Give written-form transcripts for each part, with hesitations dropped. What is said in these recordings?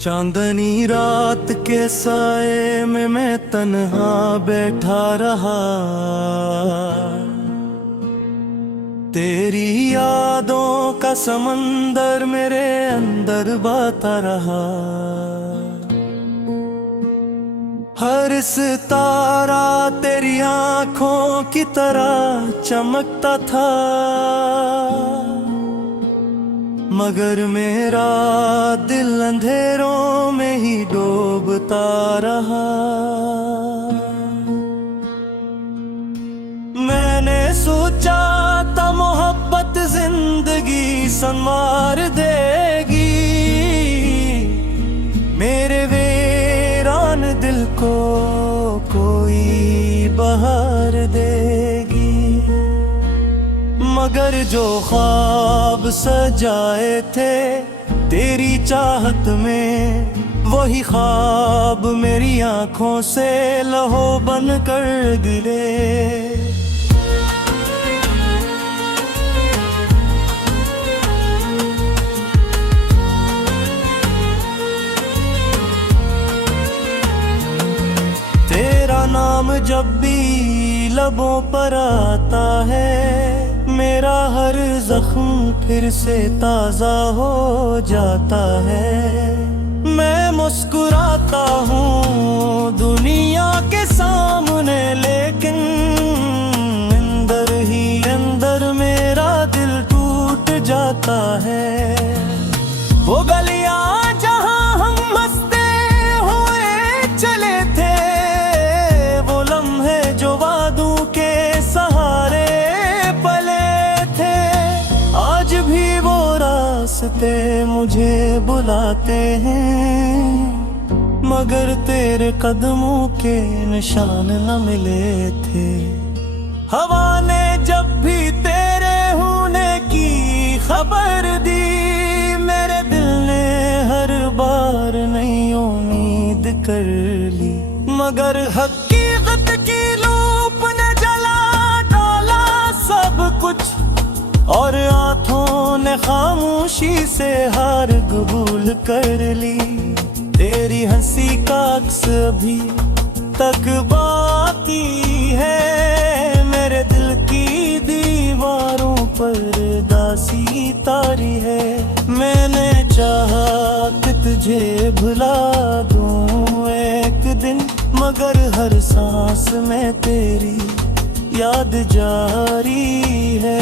चांदनी रात के साए में मैं तन्हा बैठा रहा, तेरी यादों का समंदर मेरे अंदर बहता रहा। हर सितारा तेरी आंखों की तरह चमकता था, मगर मेरा दिल अंधेरों में ही डूबता रहा। मैंने सोचा था मोहब्बत जिंदगी संवार देगी, मेरे वीरान दिल को कोई बहार देगी। मगर जो ख्वाब सजाए थे तेरी चाहत में, वही ख्वाब मेरी आंखों से लहू बन कर गिरे। तेरा नाम जब भी लबों पर आता है, मेरा हर जख्म फिर से ताजा हो जाता है। मैं मुस्कुराता हूँ दुनिया के सामने, लेकिन अंदर ही अंदर मेरा दिल टूट जाता है। वो गलियाँ जहाँ हम हंसते हुए चले थे, वो लम्हे जो वादों के सहारे रास्ते मुझे बुलाते हैं, मगर तेरे कदमों के निशान न मिले थे। हवा ने जब भी तेरे होने की खबर दी, मेरे दिल ने हर बार नई उम्मीद कर ली। मगर हकीकत की लूप ने जला डाला सब कुछ, और आँखों ने खामोशी से हार कबूल कर ली। तेरी हंसी का अक्स अभी तक बाकी है, मेरे दिल की दीवारों पर दासी तारी है। मैंने चाहा कि तुझे भुला दूं एक दिन, मगर हर सांस में तेरी याद जारी है।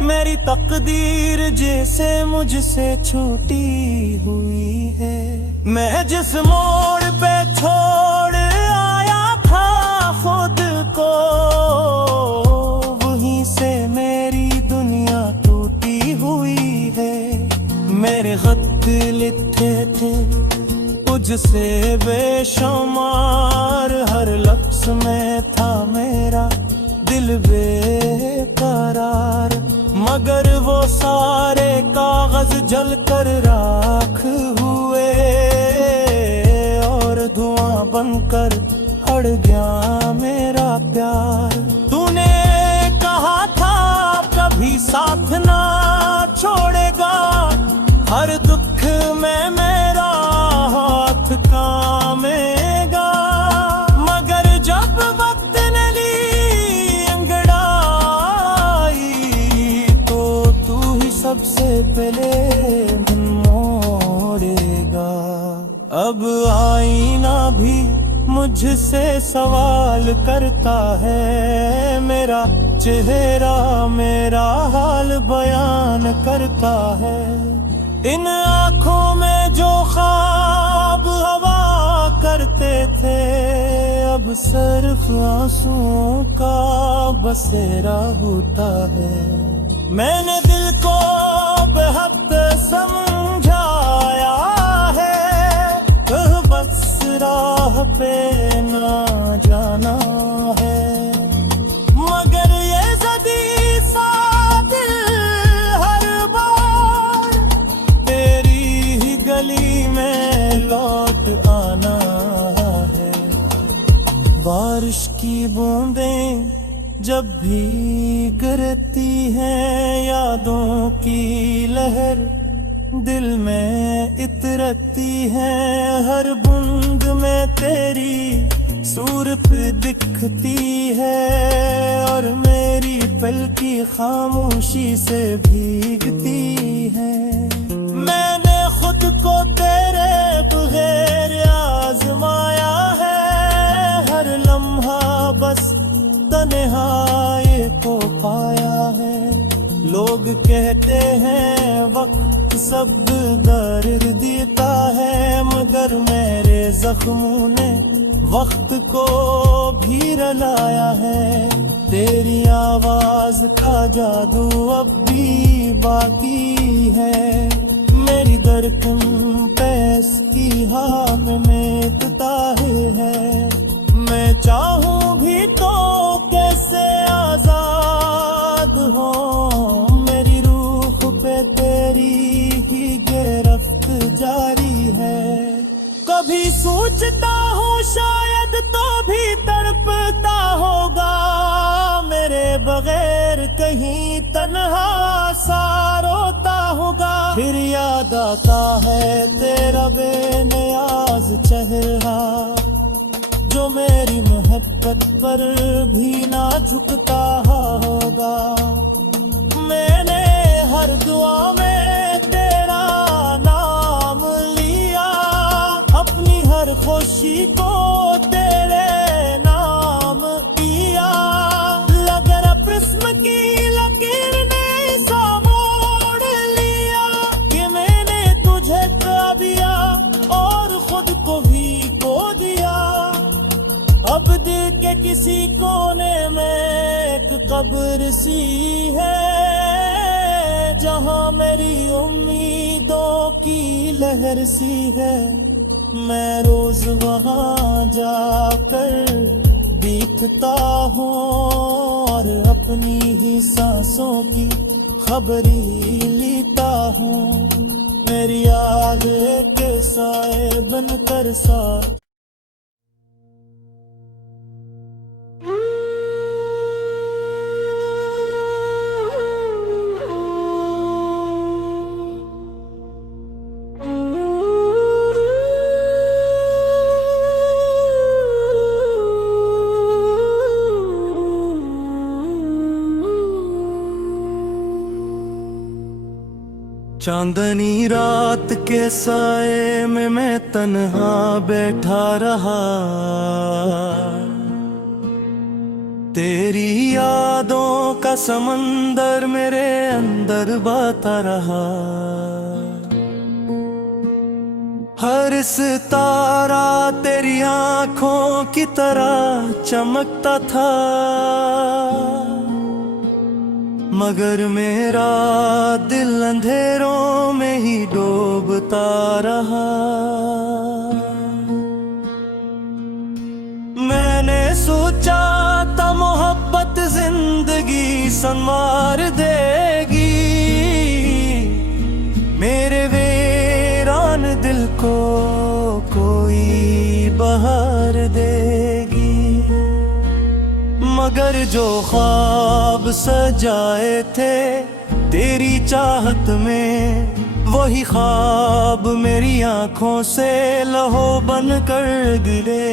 मेरी तकदीर जैसे मुझसे छूटी हुई है। मैं जिस मोड़ पे छोड़ आया था खुद को, वहीं से मेरी दुनिया टूटी हुई है। मेरे खत लिखे थे मुझसे बेशुमार, हर लफ्ज़ में था मेरा दिल बेकरार। मगर वो सारे कागज जल कर राख हुए, और धुआं बनकर अड़ गया मेरा प्यार। तूने कहा था कभी साथ ना छोड़ेगा, हर दुख में मेरा हाथ कामेगा। मगर जब वक्त ने ली सबसे पहले मन मोड़ेगा। अब आईना भी मुझसे सवाल करता है, मेरा चेहरा मेरा हाल बयान करता है। इन आँखों में जो ख्वाब हवा करते थे, अब सिर्फ आंसुओं का बसेरा होता है। मैंने दिल को बेहद समझाया है, बस राह पे ना जाना है। मगर ये ज़दी सा दिल हर बार बारिश की बूंदें जब भी गिरती हैं, यादों की लहर दिल में इतरती है। हर बूंद में तेरी सूरत दिखती है और मेरी पल की खामोशी से भीगती है। मैंने खुद को तेरे बगैर आजमाया है, हर लम्हा बस तन्हाई को पाया है। लोग कहते हैं वक्त सब दर्द देता है, मगर मेरे जख्मों ने वक्त को भी रुलाया है। तेरी आवाज का जादू अब भी बाकी है, मेरी धड़कन पैस की हाँ में मेटता है। मैं चाहूं भी तो कैसे आजाद हो, मेरी रूह पे तेरी ही गिरफ्त जारी है। कभी सोचता हूँ शायद तो भी तड़पता होगा, मेरे बगैर कहीं तन्हा सा रोता होगा। फिर याद आता है तेरा बेनियाज चेहरा, जो मेरी मोहब्बत पर भी ना झुकता होगा। मैंने हर दुआ में तेरा नाम लिया, अपनी हर खुशी को तेरे नाम किया। लगर किस्म की लकीर ने सा मोड़ लिया कि मैंने तुझे खो दिया और खुद को भी खो दिया। अब दिल के किसी कोने में एक कब्र सी है, जहां मेरी उम्मीदों की लहर सी है। मैं रोज वहां जाकर बीतता हूँ और अपनी ही सांसों की खबरी लेता हूँ। मेरी याद के साए बनकर साथ चांदनी रात के साए में मैं तन्हा बैठा रहा, तेरी यादों का समंदर मेरे अंदर बहता रहा। हर सितारा तेरी आंखों की तरह चमकता था, मगर मेरा दिल अंधेरों में ही डूबता रहा। मैंने सोचा था मोहब्बत जिंदगी संवार देगी, मेरे वीरान दिल को कोई बहार देगी। मगर जो ख्वाब सजाए थे तेरी चाहत में, वही ख्वाब मेरी आंखों से लहू बन कर गिरे।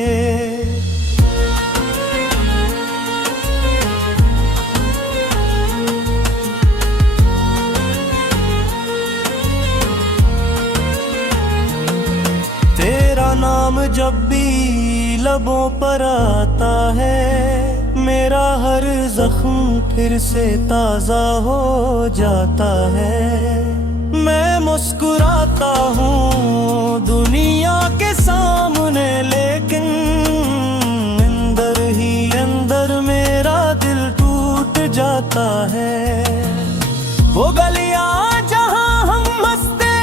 तेरा नाम जब भी लबों पर आता है, मेरा हर जख्म फिर से ताजा हो जाता है। मैं मुस्कुराता हूँ दुनिया के सामने, लेकिन अंदर ही अंदर मेरा दिल टूट जाता है। वो गलियां जहाँ हम हंसते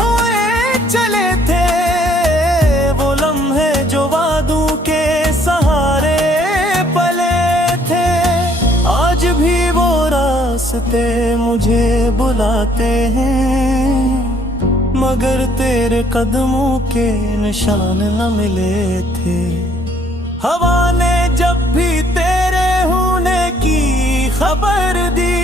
हुए चले थे, वो लम्हे जो वादों के सहारे रास्ते मुझे बुलाते हैं, मगर तेरे कदमों के निशान न मिले थे। हवा ने जब भी तेरे होने की खबर दी,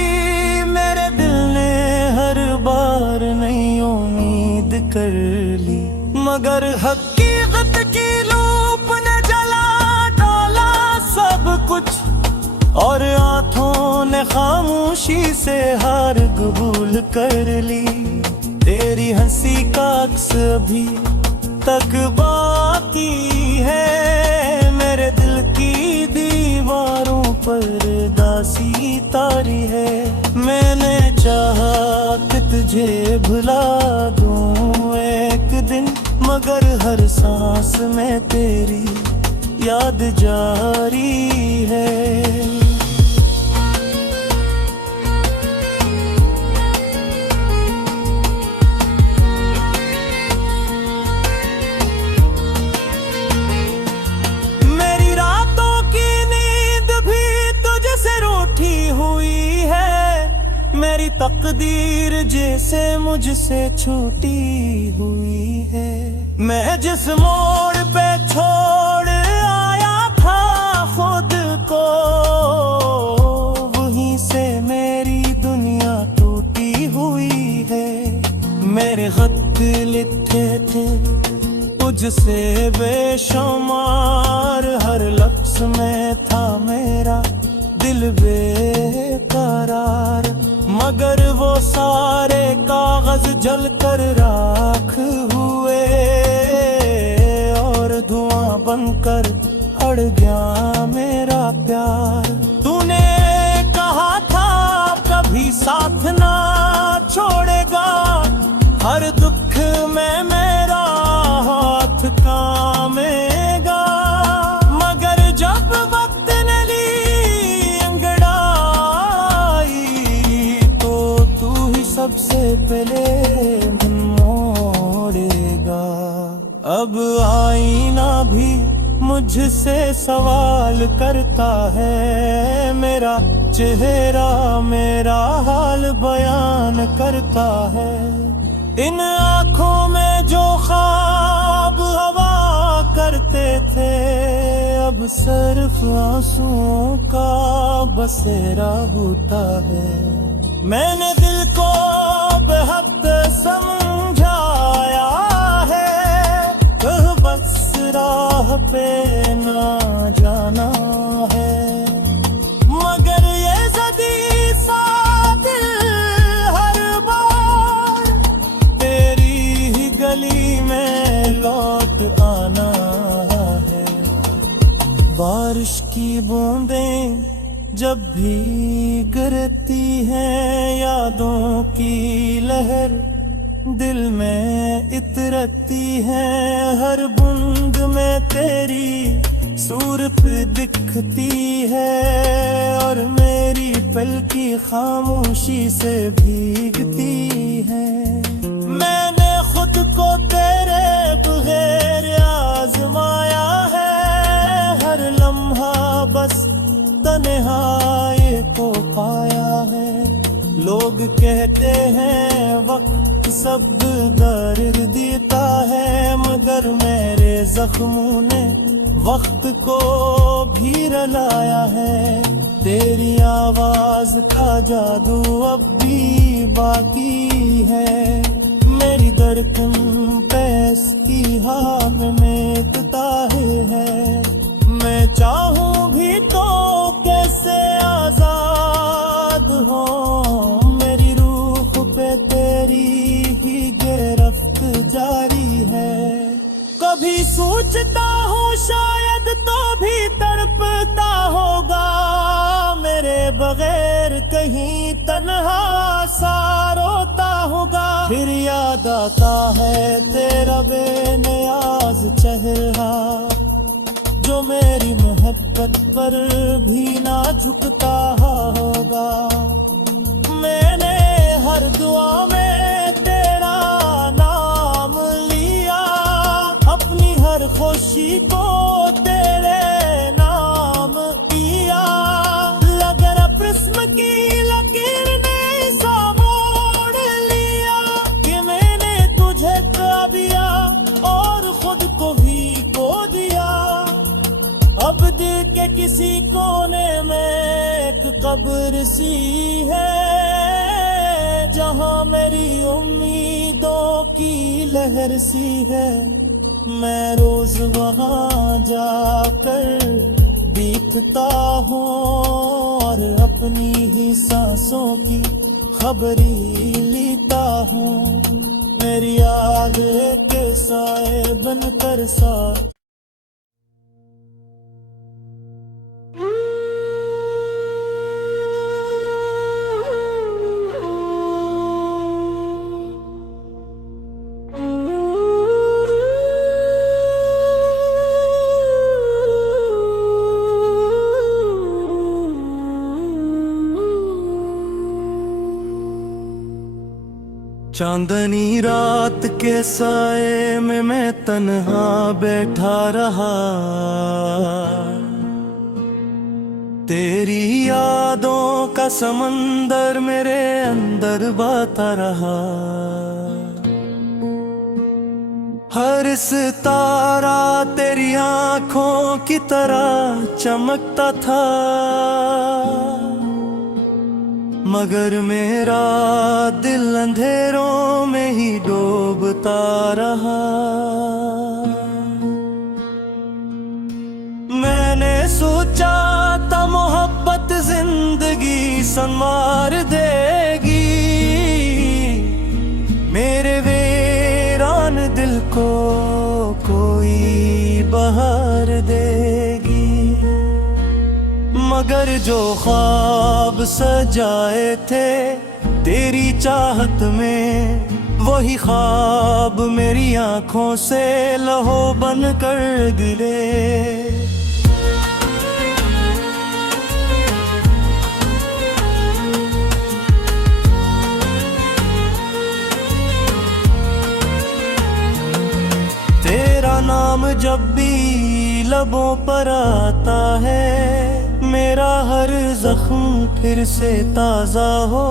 मेरे दिल ने हर बार नई उम्मीद कर ली। मगर हकीकत की लूप ने जला डाला सब कुछ, और आंखों ने खामोशी से हार कबूल कर ली। तेरी हंसी का अक्स अभी तक बाकी है, मेरे दिल की दीवारों पर दासी तारी है। मैंने चाहा कि तुझे भुला दूं एक दिन, मगर हर सांस में तेरी याद जारी है। मेरी तकदीर जैसे मुझसे छूटी हुई है। मैं जिस मोड़ पे छोड़ आया था खुद को, वहीं से मेरी दुनिया टूटी हुई है। मेरे खत लिखे थे तुझसे बेशुमार, हर लफ्ज़ में था मेरा दिल बेकरार। मगर वो सारे कागज जल कर राख हुए, और धुआं बनकर अड़ गया मेरा प्यार। तूने कहा था कभी साथ ना छोड़ेगा, हर दुख में मेरा हाथ कामेगा। मगर जब वक्त ने ली सबसे पहले मन मोड़ेगा। अब आईना भी मुझसे सवाल करता है, मेरा चेहरा मेरा हाल बयान करता है। इन आँखों में जो ख्वाब हवा करते थे, अब सिर्फ आंसुओं का बसेरा होता है। मैंने दिल को बेहद समझाया है, बस राह पे ना जाना है। मगर ये ज़दी सा दिल हर बार तेरी ही गली में लौट आना है। बारिश की बूंदें जब भी गिरती हैं, यादों की लहर दिल में इतरती है। हर बूंद में तेरी सूरत दिखती है, और मेरी पल की खामोशी से भीगती है। मैंने खुद को तेरे बगैर आजमाया है, हर लम्हा बस तन्हाई को पाया है। लोग कहते हैं वक्त सब दर्द देता है, मगर मेरे जख्मों ने वक्त को भी रुलाया है। तेरी आवाज का जादू अब भी बाकी है, मेरी धड़कन पैस की हाथ में ताहे है। मैं चाहूं भी तो कैसे आजाद हो, मेरी रूह पे तेरी ही गिरफ्त जारी है। कभी सोचता हूँ शायद तो भी तड़पता होगा, मेरे बगैर कहीं तन्हा सा रोता होगा। फिर याद आता है तेरा बेनियाज चेहरा, जो मेरी मोहब्बत पर भी ना झुकता होगा। मैंने हर दुआ में तेरा नाम लिया, अपनी हर खुशी को तेरे नाम किया। अगर किस्म की लकीर ने ऐसा मोड़ लिया कि मैंने तुझे खो दिया और खुद को भी खो दिया। अब दिल के किसी कोने में एक कब्र सी है, जहां मेरी उम्मीदों की लहर सी है। मैं रोज वहां जाकर बीतता हूँ और अपनी ही सांसों की खबरी लेता हूँ। मेरी याद के साए बनकर सा चांदनी रात के साए में मैं तन्हा बैठा रहा, तेरी यादों का समंदर मेरे अंदर बहता रहा। हर सितारा तेरी आंखों की तरह चमकता था, मगर मेरा दिल अंधेरों में ही डूबता रहा। मैंने सोचा था मोहब्बत जिंदगी संवार देगी, मेरे वीरान दिल को कोई बहार देगी। मगर जो ख्वाब सजाए थे तेरी चाहत में, वही ख्वाब मेरी आंखों से लहू बन कर गिरे। तेरा नाम जब भी लबों पर आता है, मेरा हर जख्म फिर से ताजा हो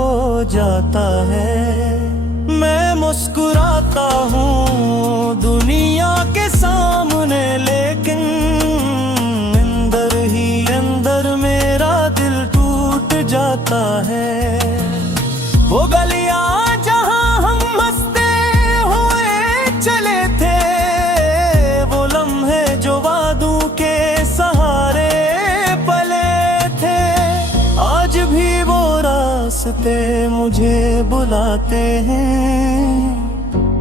जाता है। मैं मुस्कुराता हूँ दुनिया के सामने, लेकिन अंदर ही अंदर मेरा दिल टूट जाता है। वो गलियां जहाँ हम हंसते हुए चले थे, वो लम्हे जो वादों के सहारे रास्ते मुझे बुलाते हैं,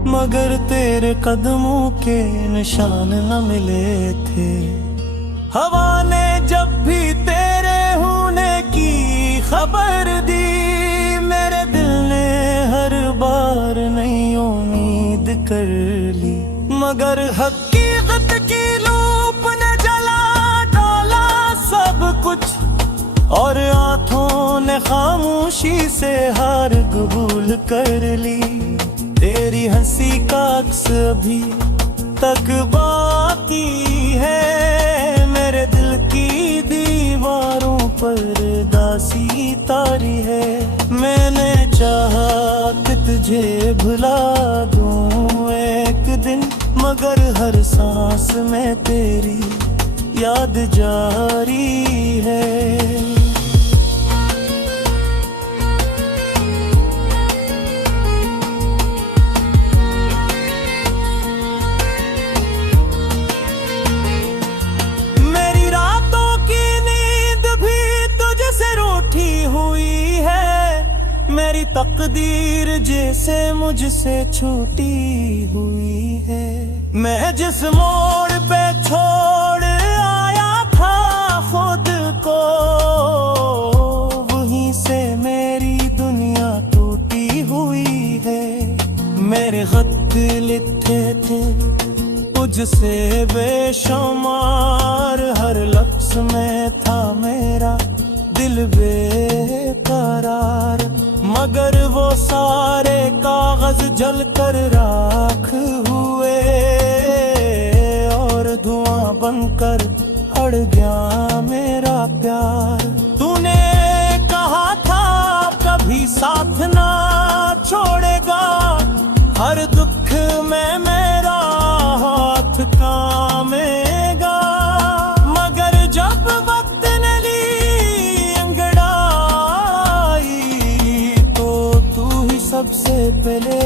मगर तेरे कदमों के निशान न मिले थे। हवा ने जब भी तेरे होने की खबर दी, मेरे दिल ने हर बार नई उम्मीद कर ली। मगर हकीकत की लूप ने जला डाला सब कुछ, और आँखों ने खामोशी से हार कबूल कर ली। तेरी हंसी का अक्स अभी तक बाकी है, मेरे दिल की दीवारों पर दासी तारी है। मैंने चाहा कि तुझे भुला दूं एक दिन, मगर हर सांस में तेरी याद जारी है। मेरी तकदीर जैसे मुझसे छूटी हुई है। मैं जिस मोड़ पे छोड़ आया था खुद को, वहीं से मेरी दुनिया टूटी हुई है। मेरे खत लिखे थे तुझसे बेशुमार, हर लफ्ज में था मेरा दिल बेकरार। मगर वो सारे कागज जल कर राख हुए, और धुआं बनकर अड़ गया मेरा प्यार। तूने कहा था कभी साथ ना छोड़ेगा, हर दुख में मेरा हाथ थामेगा। मगर पले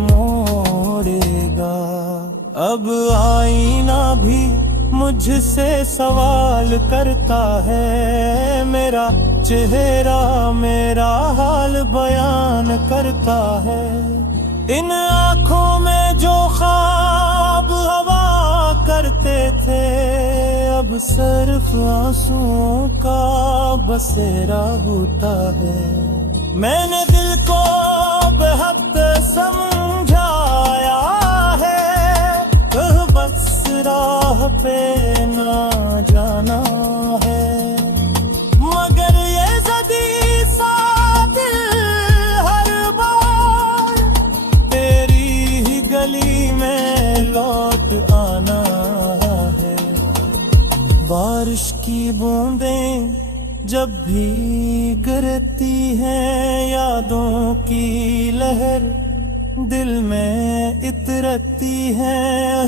मोड़ेगा। अब आईना भी मुझसे सवाल करता है, मेरा चेहरा मेरा हाल बयान करता है। इन आँखों में जो ख्वाब हवा करते थे, अब सिर्फ आंसुओं का बसेरा होता है। मैंने दिल को बेहद समझाया है, बस राह पे ना जाना है। मगर ये ज़दी सा दिल हर बार तेरी ही गली में लौट आना है। बारिश की बूंदें जब भी गिरती हैं, यादों की लहर दिल में इतरती है।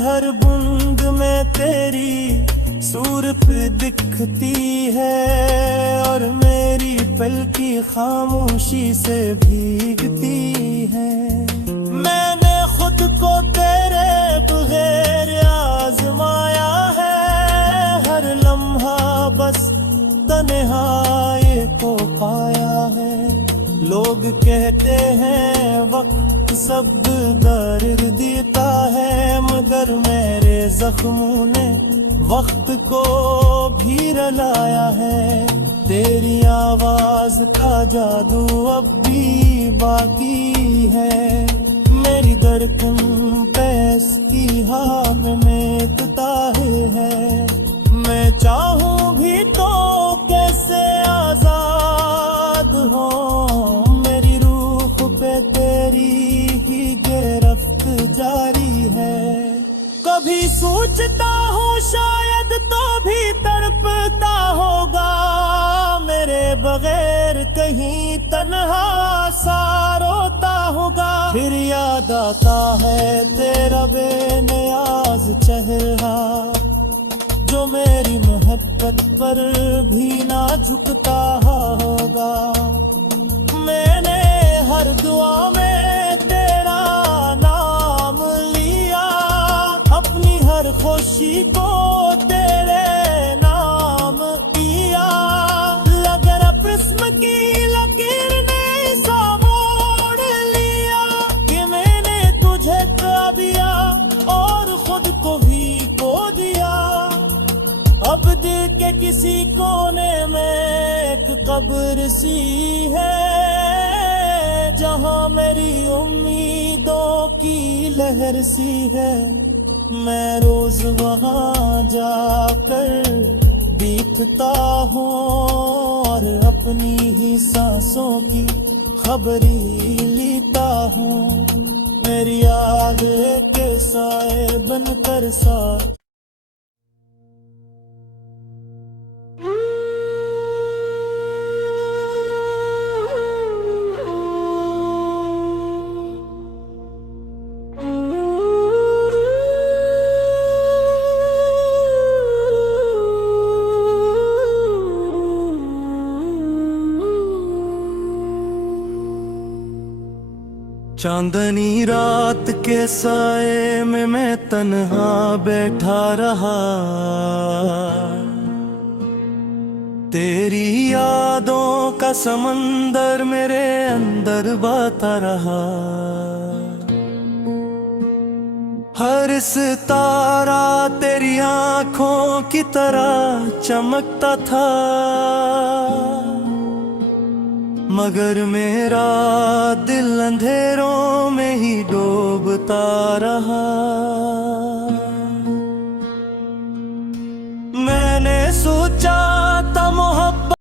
हर बूंद में तेरी सूरत दिखती है, और मेरी पल की खामोशी से भीगती है। मैंने खुद को तेरे बगैर आजमाया है, हर लम्हा बस तन्हाई को पाया है। लोग कहते हैं वक्त सब दर्द देता है, मगर मेरे जख्मों ने वक्त को भी रुलाया है। तेरी आवाज का जादू अब भी बाकी है, मेरी धड़कन पैस की हाथ में ताहे है। मैं चाहूं भी तो कैसे आजाद हो, मेरी रूह पे तेरी ही गिरफ्त जारी है। कभी सोचता हूँ शायद तो भी तड़पता होगा, मेरे बगैर कहीं तन्हा सा रोता होगा। फिर याद आता है तेरा बेनियाज चेहरा, जो मेरी मोहब्बत पर भी ना झुकता होगा। मैंने हर दुआ में तेरा नाम लिया, अपनी हर खुशी को तेरे नाम किया। अगर किस्म की लकीर ने ऐसा मोड़ लिया कि मैंने तुझे खो दिया और खुद को भी खो दिया। अब दिल के किसी कोने में एक कब्र सी है, जहां मेरी उम्मीदों की लहर सी है। मैं रोज वहां जाकर बीतता हूँ और अपनी ही सांसों की खबरी लेता हूँ। मेरी याद के साए बनकर साथ चांदनी रात के साए में मैं तन्हा बैठा रहा, तेरी यादों का समंदर मेरे अंदर बहता रहा। हर सितारा तेरी आंखों की तरह चमकता था, मगर मेरा दिल अंधेरों में ही डूबता रहा। मैंने सोचा